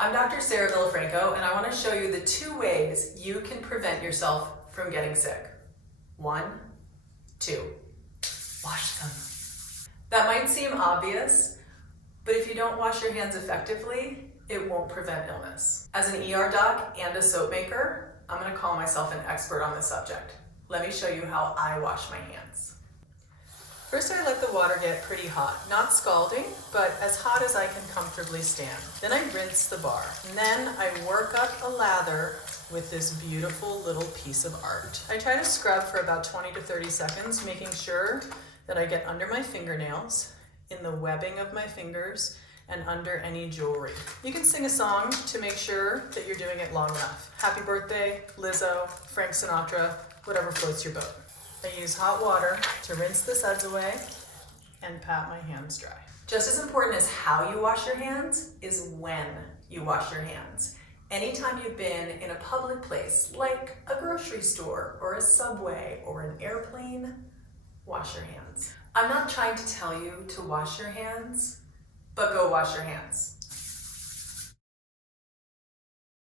I'm Dr. Sarah Villafranco, and I want to show you the 2 ways you can prevent yourself from getting sick. 1, 2, wash them. That might seem obvious, but if you don't wash your hands effectively, it won't prevent illness. As an ER doc and a soap maker, I'm going to call myself an expert on this subject. Let me show you how I wash my hands. First, I let the water get pretty hot, not scalding, but as hot as I can comfortably stand. Then I rinse the bar, and then I work up a lather with this beautiful little piece of art. I try to scrub for about 20 to 30 seconds, making sure that I get under my fingernails, in the webbing of my fingers, and under any jewelry. You can sing a song to make sure that you're doing it long enough. Happy birthday, Lizzo, Frank Sinatra, whatever floats your boat. I use hot water to rinse the suds away and pat my hands dry. Just as important as how you wash your hands is when you wash your hands. Anytime you've been in a public place like a grocery store or a subway or an airplane, wash your hands. I'm not trying to tell you to wash your hands, but go wash your hands.